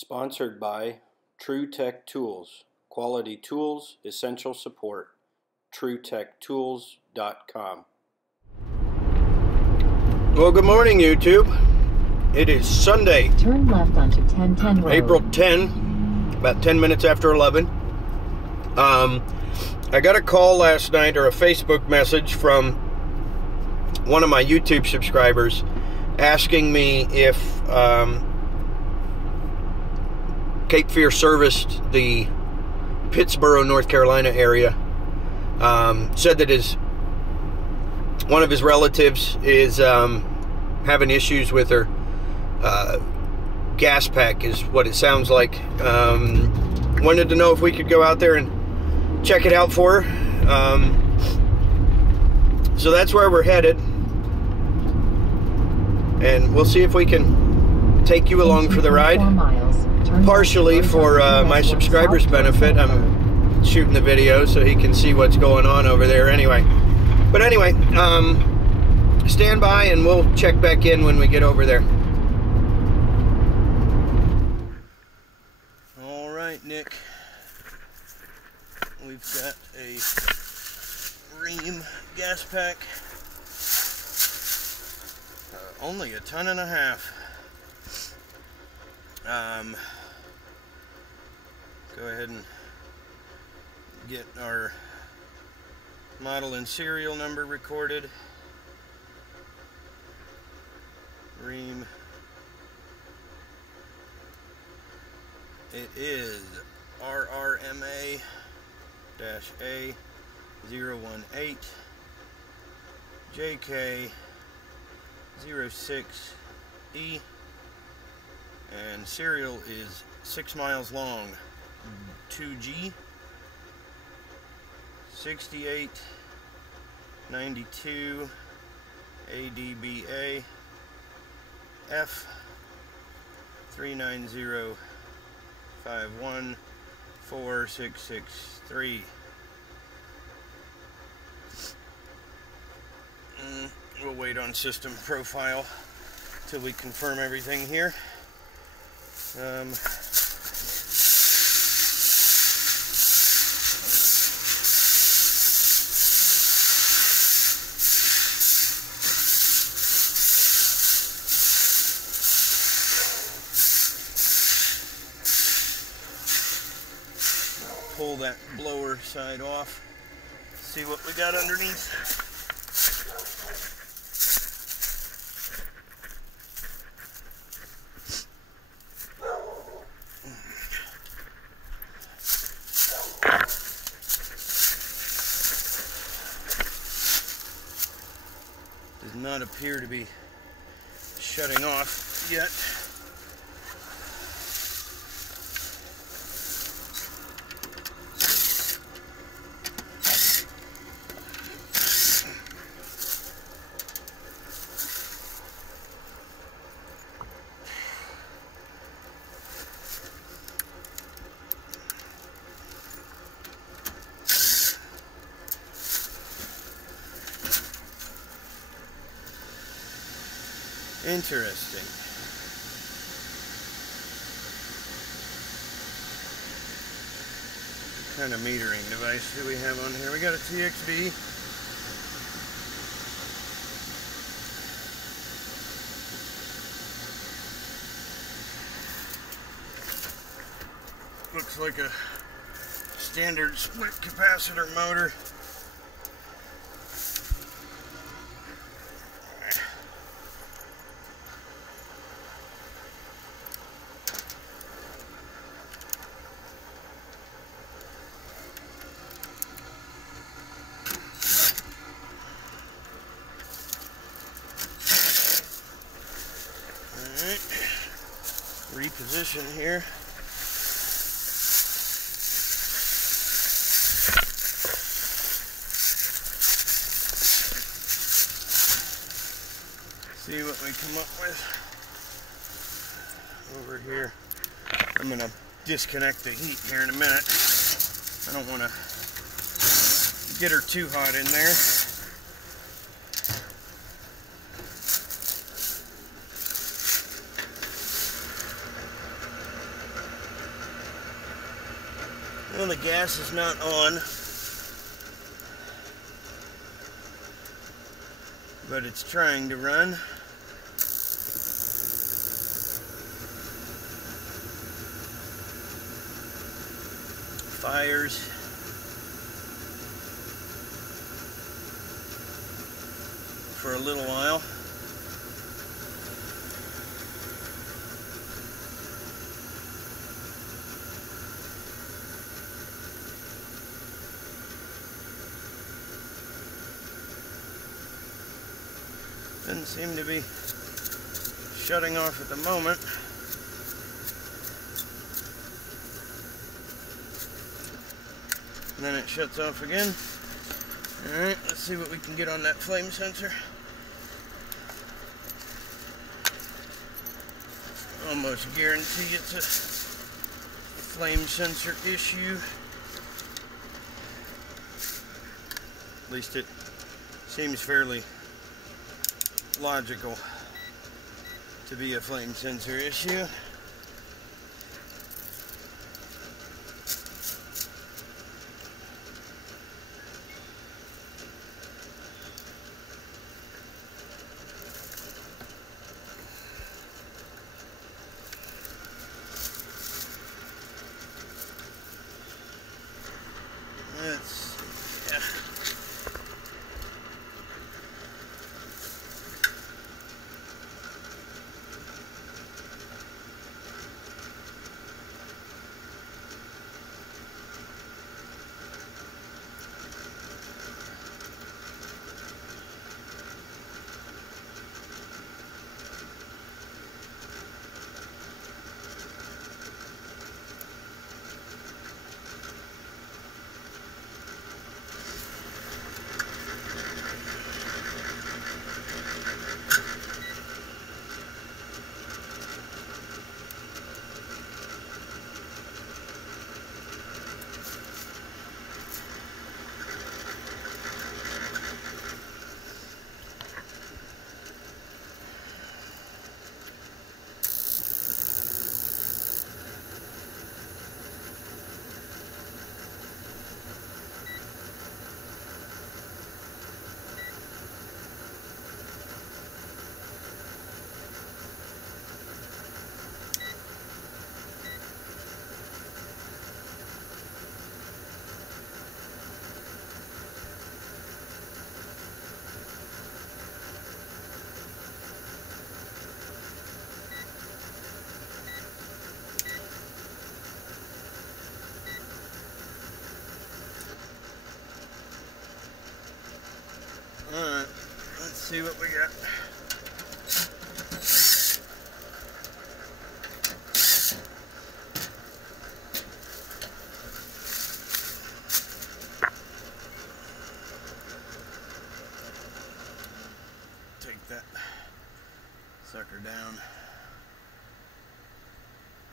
Sponsored by True Tech Tools. Quality tools, essential support. TrueTechTools.com. Well, good morning, YouTube. It is Sunday. Turn left onto 1010 Road. April 10, about 10 minutes after 11. I got a call last night, or a Facebook message from one of my YouTube subscribers asking me if Cape Fear serviced the Pittsboro, North Carolina area. Said that one of his relatives is having issues with her gas pack, is what it sounds like. Wanted to know if we could go out there and check it out for her. So that's where we're headed, and we'll see if we can take you along for the ride. Partially for my subscriber's benefit. I'm shooting the video so he can see what's going on over there anyway. But anyway, stand by and we'll check back in when we get over there. All right, Nick. We've got a Rheem gas pack. Only a ton and a half. Go ahead and get our model and serial number recorded. Rheem. It is RRMA-A018 JK06E, and serial is 6 miles long. 2G 6892 ADBA F 390514663. We'll wait on system profile till we confirm everything here. Pull that blower side off, see what we got underneath. Does not appear to be shutting off yet. Interesting. What kind of metering device do we have on here? We got a TXB. Looks like a standard split capacitor motor. Reposition here. See what we come up with over here. I'm gonna disconnect the heat here in a minute. I don't want to get her too hot in there. Well, the gas is not on, but it's trying to run. Fires. For a little while. Doesn't seem to be shutting off at the moment. And then it shuts off again. Alright, let's see what we can get on that flame sensor. Almost guarantee it's a flame sensor issue. At least it seems fairly logical to be a flame sensor issue. Let's see. Yeah. Alright, let's see what we got. Take that sucker down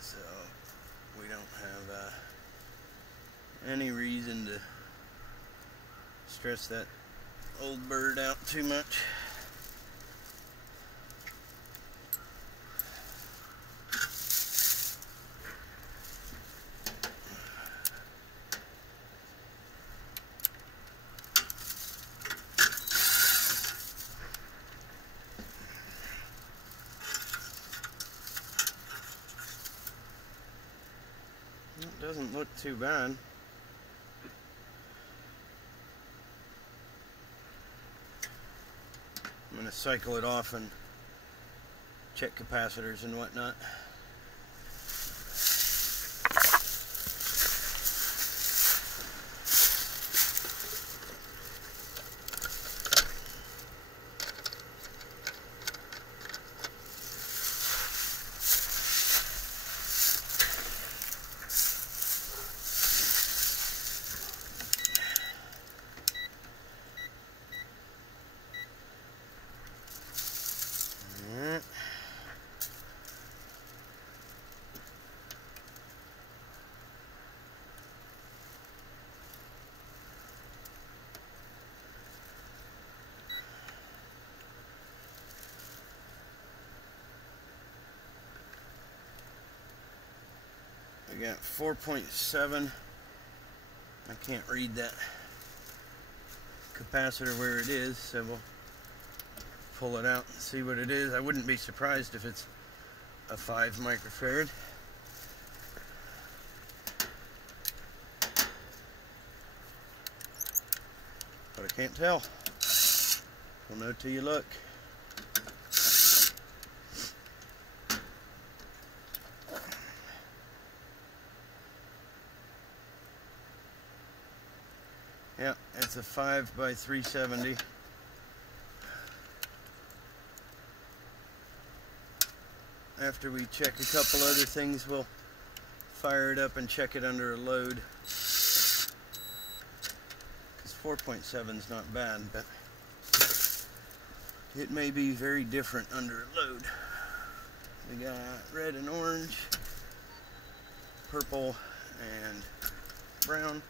so we don't have any reason to stress that old bird out too much. It doesn't look too bad. I'm going to cycle it off and check capacitors and whatnot. We got 4.7 I can't read that capacitor where it is, so we'll pull it out and see what it is. I wouldn't be surprised if it's a 5 microfarad. But I can't tell. You'll know till you look. Yeah, it's a 5 by 370. After we check a couple other things, we'll fire it up and check it under a load. Because 4.7 is not bad, but it may be very different under a load. We got red and orange, purple and brown.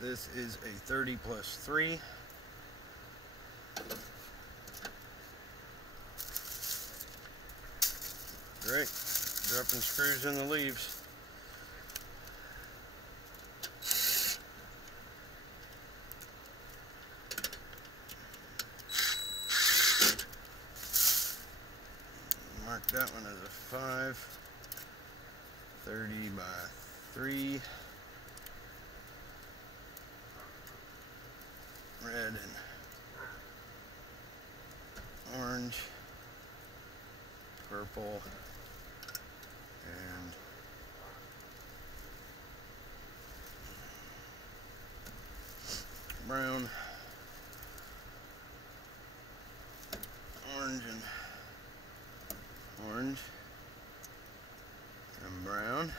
This is a 30 plus 3. Great. Dropping screws in the leaves. Mark that one as a 5. 30 by 3. Red and orange, purple, and brown, orange and orange, and brown.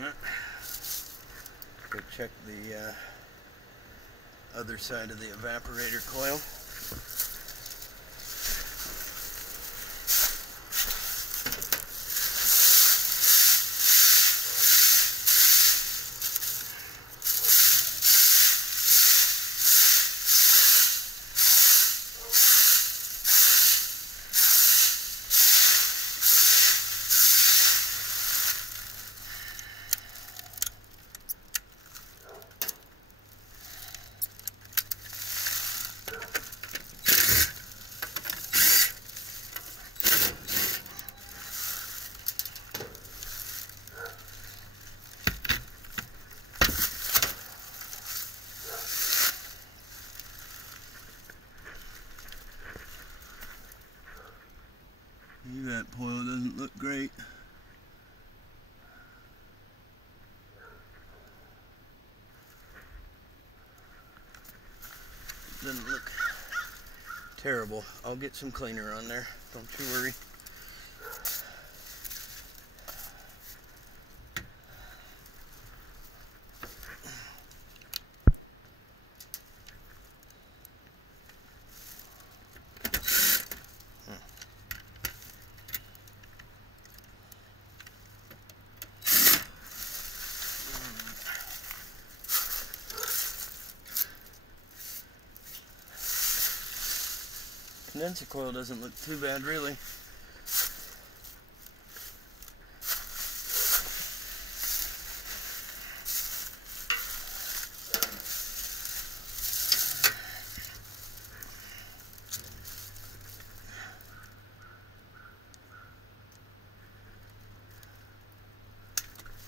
Yeah. Go check the other side of the evaporator coil. That coil doesn't look great. Doesn't look terrible. I'll get some cleaner on there. Don't you worry. Condenser coil doesn't look too bad, really.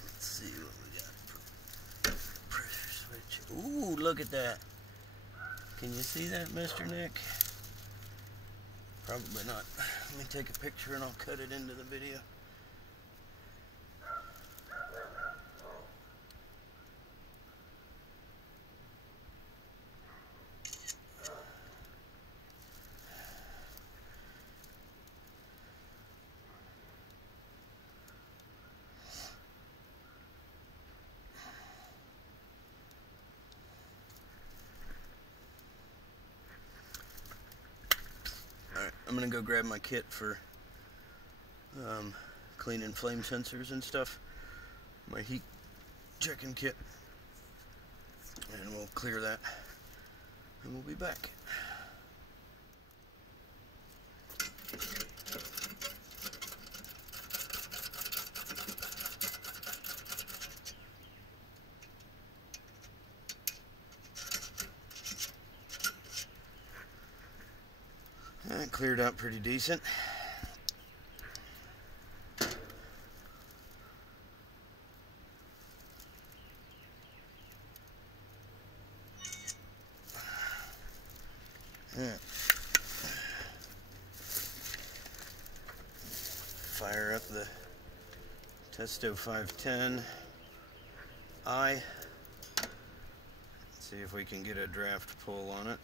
Let's see what we got. Pressure switch. Ooh, look at that. Can you see that, Mr. Nick? Probably not. Let me take a picture and I'll cut it into the video. Alright, I'm gonna go grab my kit for cleaning flame sensors and stuff. my heat checking kit, and we'll clear that and we'll be back. That cleared out pretty decent. Fire up the Testo 510i. See if we can get a draft pull on it.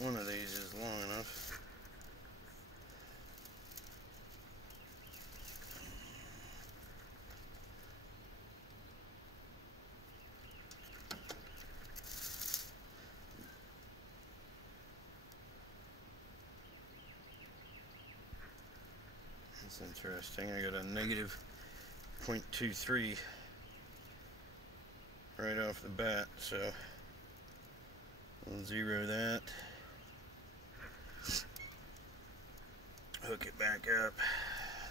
One of these is long enough. That's interesting. I got a negative 0.23 right off the bat, so we'll zero that. Hook it back up,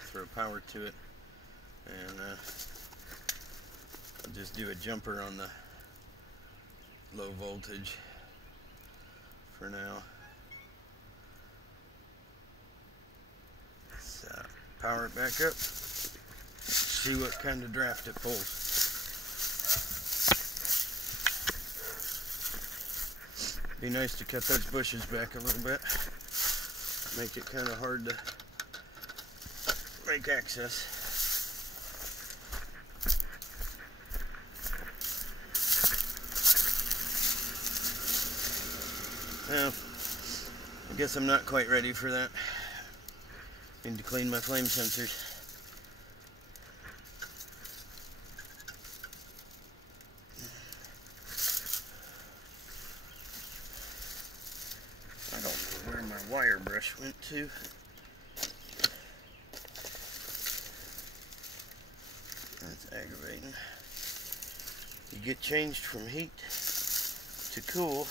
throw power to it, and I'll just do a jumper on the low voltage for now. So power it back up, see what kind of draft it pulls. Be nice to cut those bushes back a little bit. Make it kind of hard to make access. Well, I guess I'm not quite ready for that. Need to clean my flame sensors. I don't know where my wire brush went to. That's aggravating. You get changed from heat to cool,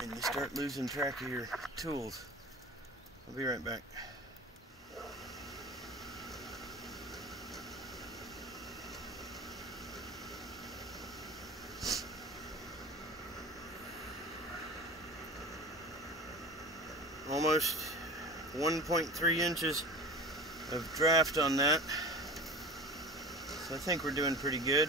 and you start losing track of your tools. I'll be right back. Almost 1.3 inches of draft on that, so I think we're doing pretty good.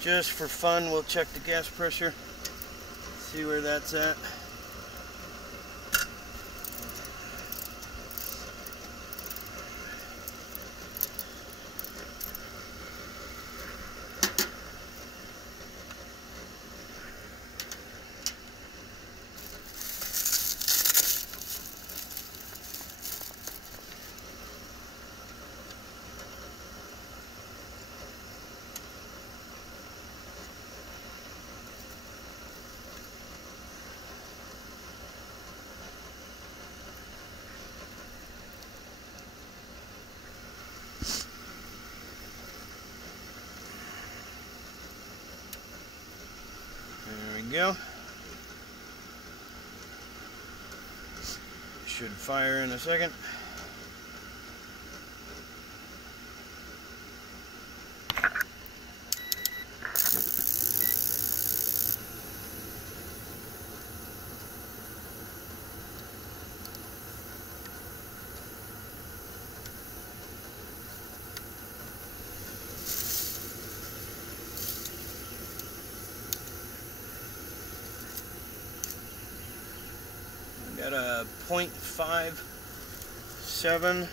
Just for fun, we'll check the gas pressure, see where that's at. Go. Should fire in a second. Got a 0.57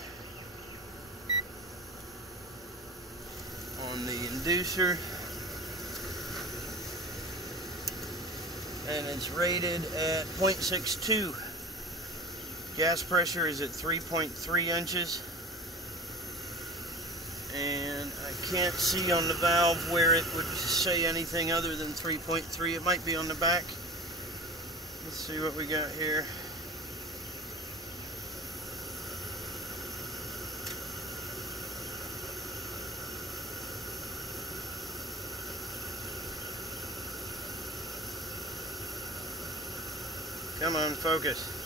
on the inducer, and it's rated at 0.62. Gas pressure is at 3.3 inches, and I can't see on the valve where it would say anything other than 3.3. It might be on the back. Let's see what we got here. Come on, focus.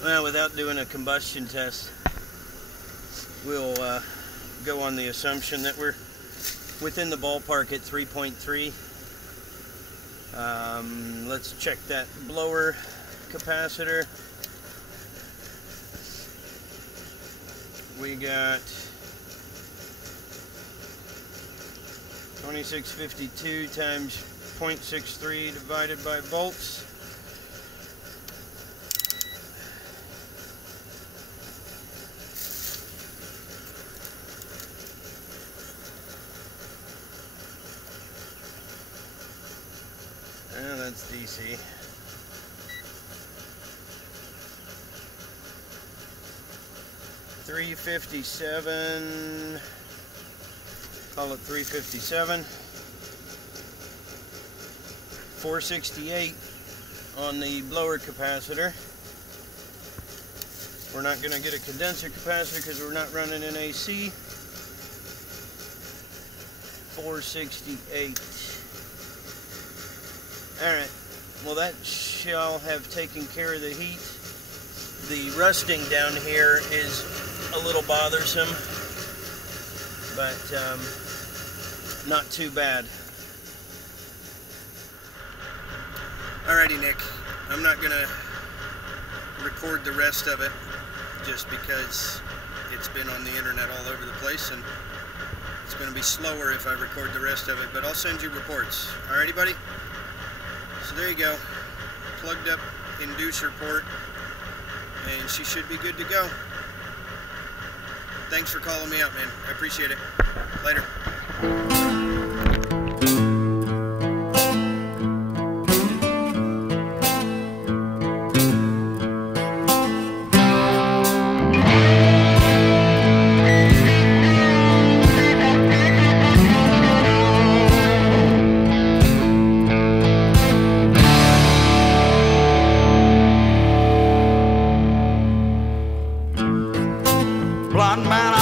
Well, without doing a combustion test, we'll go on the assumption that we're within the ballpark at 3.3. Let's check that blower capacitor. We got 2652 times 0.63 divided by volts. That's DC. $357. Call it 357. 468 on the blower capacitor. We're not going to get a condenser capacitor because we're not running in AC. 468. Alright, well that shall have taken care of the heat. The rusting down here is a little bothersome, but not too bad. Alrighty, Nick, I'm not going to record the rest of it just because it's been on the internet all over the place, and it's going to be slower if I record the rest of it, but I'll send you reports. Alrighty, buddy? So there you go, plugged up inducer port, and she should be good to go. Thanks for calling me out, man. I appreciate it. Later. Blind man,